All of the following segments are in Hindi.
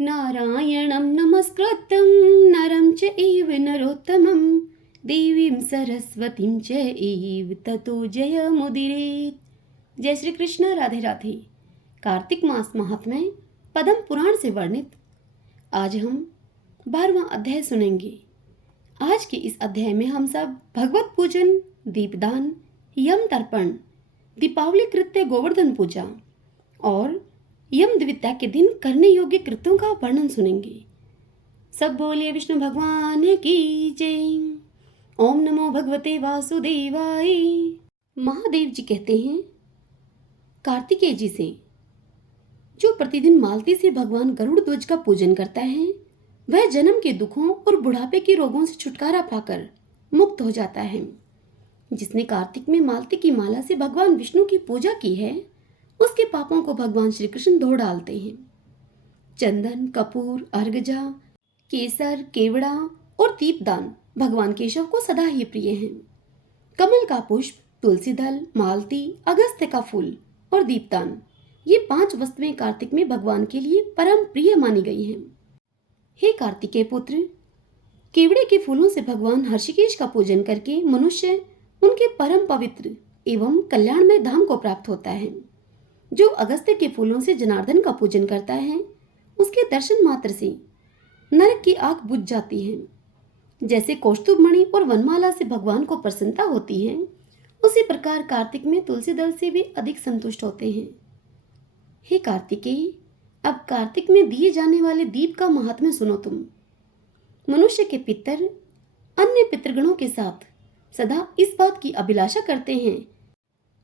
नारायणं नमस्कृतं नरं चैव नरोत्तमं देवीं सरस्वतीं चैव ततो जयमुदीरयेत्। जय श्री कृष्ण। राधे राधे। कार्तिक मास महात्म्य पद्म पुराण से वर्णित आज हम 12वां अध्याय सुनेंगे। आज के इस अध्याय में हम सब भगवत पूजन, दीपदान, यम तर्पण, दीपावली कृत्य गोवर्धन पूजा और यम द्वितीया के दिन करने योग्य कृत्यों का वर्णन सुनेंगे। सब बोलिए विष्णु भगवान की जय। ओम नमो भगवते वासुदेवाय। महादेव जी कहते हैं कार्तिकेय जी से, जो प्रतिदिन मालती से भगवान गरुड़ ध्वज का पूजन करता है वह जन्म के दुखों और बुढ़ापे के रोगों से छुटकारा पाकर मुक्त हो जाता है। जिसने कार्तिक में मालती की माला से भगवान विष्णु की पूजा की है उसके पापों को भगवान श्री कृष्ण धो डालते हैं। चंदन, कपूर, अर्गजा, केसर, केवड़ा और दीपदान भगवान केशव को सदा ही प्रिय हैं। कमल का पुष्प, तुलसी दल, मालती, अगस्त्य का फूल और दीपदान, ये 5 वस्तुएं कार्तिक में भगवान के लिए परम प्रिय मानी गई हैं। हे कार्तिकेय पुत्र, केवड़े के फूलों से भगवान हर्षिकेश का पूजन करके मनुष्य उनके परम पवित्र एवं कल्याणमय धाम को प्राप्त होता है। जो अगस्त्य के फूलों से जनार्दन का पूजन करता है उसके दर्शन मात्र से नरक की आग बुझ जाती है। जैसे कौस्तुभ मणि और वनमाला से भगवान को प्रसन्नता होती है, उसी प्रकार कार्तिक में तुलसी दल से भी अधिक संतुष्ट होते हैं। हे कार्तिकेय, अब कार्तिक में दिए जाने वाले दीप का महात्म्य सुनो तुम। मनुष्य के पितर अन्य पितृगणों के साथ सदा इस बात की अभिलाषा करते हैं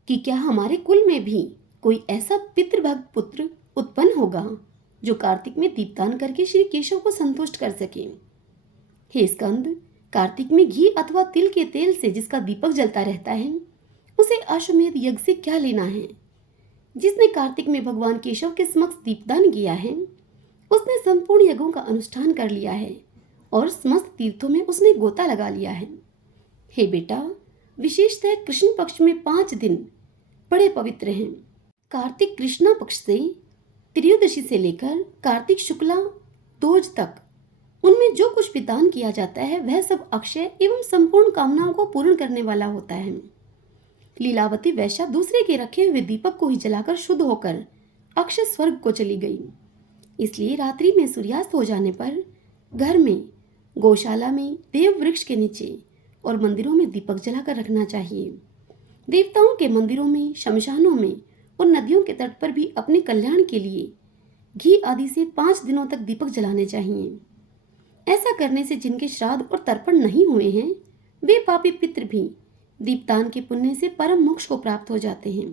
कि क्या हमारे कुल में भी कोई ऐसा पितृभक्त पुत्र उत्पन्न होगा जो कार्तिक में दीपदान करके श्री केशव को संतुष्ट कर सके। हे स्कंद, कार्तिक में घी अथवा तिल के तेल से जिसका दीपक जलता रहता है उसे अश्वमेध यज्ञ से क्या लेना है। जिसने कार्तिक में भगवान केशव के समक्ष दीपदान किया है उसने संपूर्ण यज्ञों का अनुष्ठान कर लिया है और समस्त तीर्थों में उसने गोता लगा लिया है। हे बेटा, विशेषतः कृष्ण पक्ष में 5 दिन बड़े पवित्र हैं। कार्तिक कृष्णा पक्ष से त्रयोदशी से लेकर कार्तिक शुक्ला दोज तक उनमें जो कुछ भी दान किया जाता है वह सब अक्षय एवं संपूर्ण कामनाओं को पूर्ण करने वाला होता है। लीलावती वैश्या दूसरे के रखे हुए दीपक को ही जलाकर शुद्ध होकर अक्षय स्वर्ग को चली गई। इसलिए रात्रि में सूर्यास्त हो जाने पर घर में, गौशाला में, देव वृक्ष के नीचे और मंदिरों में दीपक जलाकर रखना चाहिए। देवताओं के मंदिरों में, शमशानों में और नदियों के तट पर भी अपने कल्याण के लिए घी आदि से 5 दिनों तक दीपक जलाने चाहिए। ऐसा करने से जिनके श्राद्ध और तर्पण नहीं हुए हैं वे पापी पितृ भी दीपदान के पुण्य से परम मोक्ष को प्राप्त हो जाते हैं।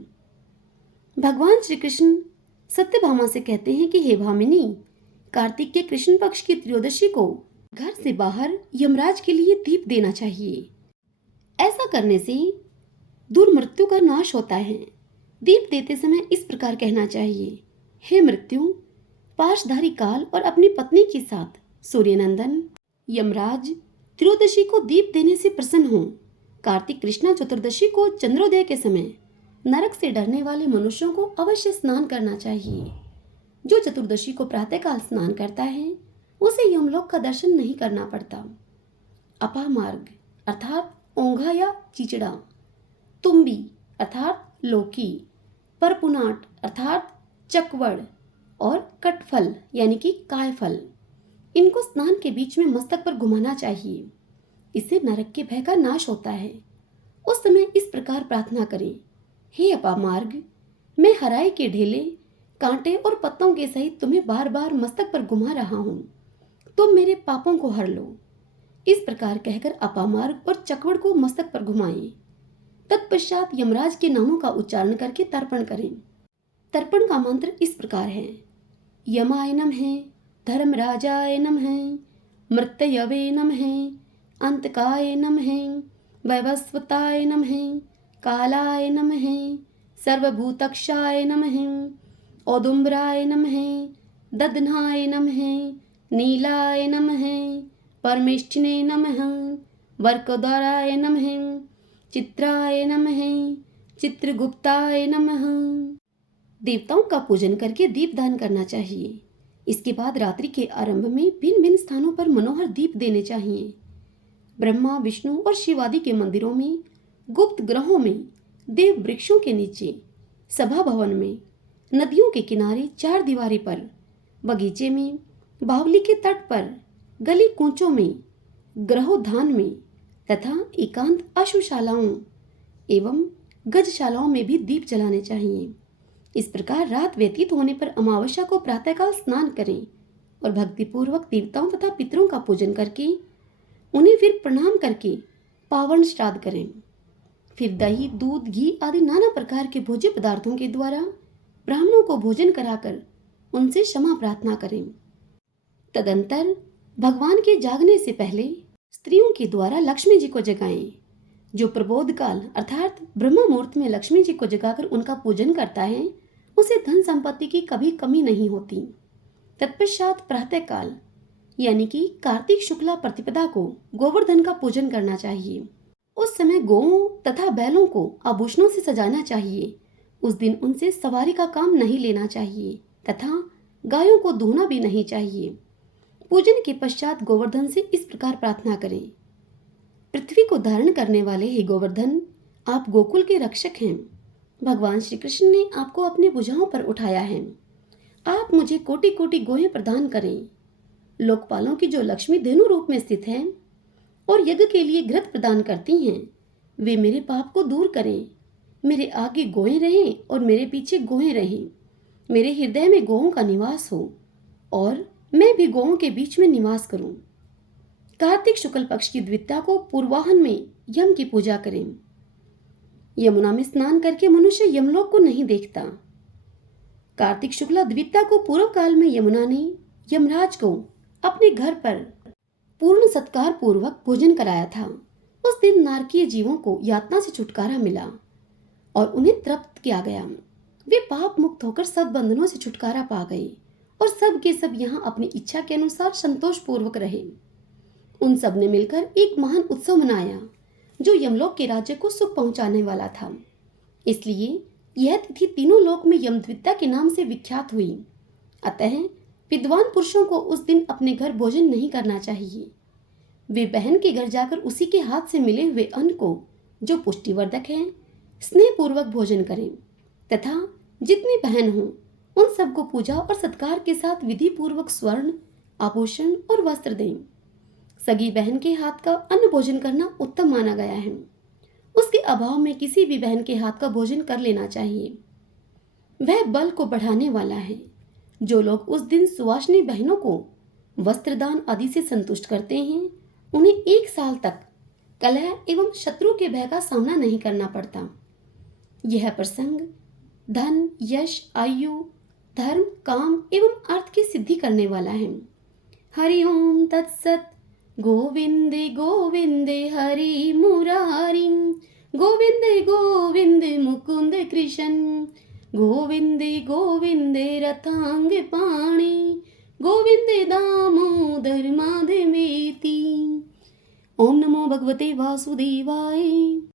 भगवान श्री कृष्ण सत्यभामा से कहते हैं कि हे भामिनी, कार्तिक के कृष्ण पक्ष की त्रयोदशी को घर से बाहर यमराज के लिए दीप देना चाहिए। ऐसा करने से दुर्मृत्यु का नाश होता है। दीप देते समय इस प्रकार कहना चाहिए, हे मृत्यु, पाशधारी काल और अपनी पत्नी के साथ सूर्यनंदन यमराज त्रयोदशी को दीप देने से प्रसन्न हो। कार्तिक कृष्णा चतुर्दशी को चंद्रोदय के समय नरक से डरने वाले मनुष्यों को अवश्य स्नान करना चाहिए। जो चतुर्दशी को प्रातःकाल स्नान करता है उसे यमलोक का दर्शन नहीं करना पड़ता। अपामार्ग अर्थात ओंघा या चिचड़ा, तुम्बी अर्थात लौकी, परपुनाट अर्थात चकवड़ और कटफल यानी कि कायफल, इनको स्नान के बीच में मस्तक पर घुमाना चाहिए। इससे नरक के भय का नाश होता है। उस समय इस प्रकार प्रार्थना करें, हे अपामार्ग, मैं हराई के ढेले, कांटे और पत्तों के सहित तुम्हें बार बार मस्तक पर घुमा रहा हूं, तुम मेरे पापों को हर लो। इस प्रकार कहकर अपामार्ग और चकवड़ को मस्तक पर घुमाएं। तत्पश्चात यमराज के नामों का उच्चारण करके तर्पण करें। तर्पण का मंत्र इस प्रकार है, यमाय नमः, धर्मराजाय नमः, मृत्यवे नमः, अंतकाय नमः, वैवस्वताय नमः, कालाय नमः, सर्वभूतक्षाय नमः, औदुम्बराय नमः, ददनाय नमः, नीलाय नमः, परमेष्ठिने नमः, वर्कोदराय नमः, चित्राय नमः, चित्रगुप्ताय नमः। देवताओं का पूजन करके दीपदान करना चाहिए। इसके बाद रात्रि के आरंभ में भिन्न भिन्न स्थानों पर मनोहर दीप देने चाहिए। ब्रह्मा, विष्णु और शिव आदि के मंदिरों में, गुप्त ग्रहों में, देव वृक्षों के नीचे, सभा भवन में, नदियों के किनारे, चार दीवारी पर, बगीचे में, बावली के तट पर, गली कूचों में, ग्रहोद्यान में तथा एकांत अश्वशालाओं एवं गजशालाओं में भी दीप जलाने चाहिए। इस प्रकार रात व्यतीत होने पर अमावस्या को प्रातःकाल स्नान करें और भक्तिपूर्वक देवताओं तथा पितरों का पूजन करके उन्हें फिर प्रणाम करके पावन श्राद्ध करें। फिर दही, दूध, घी आदि नाना प्रकार के भोज्य पदार्थों के द्वारा ब्राह्मणों को भोजन कराकर उनसे क्षमा प्रार्थना करें। तदंतर भगवान के जागने से पहले स्त्रियों के द्वारा लक्ष्मी जी को जगाएं। जो प्रबोध काल अर्थात ब्रह्म मुहूर्त में लक्ष्मी जी को जगाकर उनका पूजन करता है उसे धन संपत्ति की कभी कमी नहीं होती। तत्पश्चात प्रातः काल यानी कि कार्तिक शुक्ला प्रतिपदा को गोवर्धन का पूजन करना चाहिए। उस समय गौओं तथा बैलों को आभूषणों से सजाना चाहिए। उस दिन उनसे सवारी का काम नहीं लेना चाहिए तथा गायों को दूहना भी नहीं चाहिए। पूजन के पश्चात गोवर्धन से इस प्रकार प्रार्थना करें। पृथ्वी को धारण करने वाले हे गोवर्धन, आप गोकुल के रक्षक हैं। भगवान श्री कृष्ण ने आपको अपनी भुजाओं पर उठाया है। आप मुझे कोटि कोटि गोहें प्रदान करें। लोकपालों की जो लक्ष्मी धेनु रूप में स्थित है और यज्ञ के लिए घृत प्रदान करती हैं, वे मेरे पाप को दूर करें। मेरे आगे गोहें रहें और मेरे पीछे गोहें रहें। मेरे हृदय में गौओं का निवास हो और मैं भी गौओं के बीच में निवास करूं। कार्तिक शुक्ल पक्ष की द्वितीया को पूर्वाहन में यम की पूजा करें। यमुना में स्नान करके मनुष्य यमलोक को नहीं देखता। कार्तिक शुक्ला द्वितीया को पूर्व काल में यमुना ने यमराज को अपने घर पर पूर्ण सत्कार पूर्वक भोजन कराया था। उस दिन नारकीय जीवों को यातना से छुटकारा मिला और उन्हें तृप्त किया गया। वे पाप मुक्त होकर सब बंधनों से छुटकारा पा गए और सब के सब यहाँ अपनी इच्छा के अनुसार संतोष पूर्वक रहे। उन सब ने मिलकर एक महान उत्सव मनाया जो यमलोक के राज्य को सुख पहुंचाने वाला था। इसलिए यह तिथि तीनों लोक में यमद्वितीया के नाम से विख्यात हुई। अतः विद्वान पुरुषों को उस दिन अपने घर भोजन नहीं करना चाहिए। वे बहन के घर जाकर उसी के हाथ से मिले हुए अन्न को, जो पुष्टिवर्धक है, स्नेह पूर्वक भोजन करें तथा जितनी बहन हो उन सबको पूजा और सत्कार के साथ विधि पूर्वक स्वर्ण, आभूषण और वस्त्र दें। सगी बहन के हाथ का अन्न भोजन करना उत्तम माना गया है। उसके अभाव में किसी भी बहन के हाथ का भोजन कर लेना चाहिए। वह बल को बढ़ाने वाला है। जो लोग उस दिन सुवासिनी बहनों को वस्त्रदान आदि से संतुष्ट करते हैं, उन्हें 1 साल तक कलह एवं शत्रु के भय का सामना नहीं करना पड़ता। यह प्रसंग धन, यश, आयु, धर्म, काम एवं अर्थ की सिद्धि करने वाला है। हरि ओम तत्सत। गोविंदे गोविंदे हरि मुरारी, गोविंदे गोविंदे मुकुंद कृष्ण, गोविंदे गोविंदे रथांग पाणी, गोविंदे दामोदर माधवेति। ओम नमो भगवते वासुदेवाय।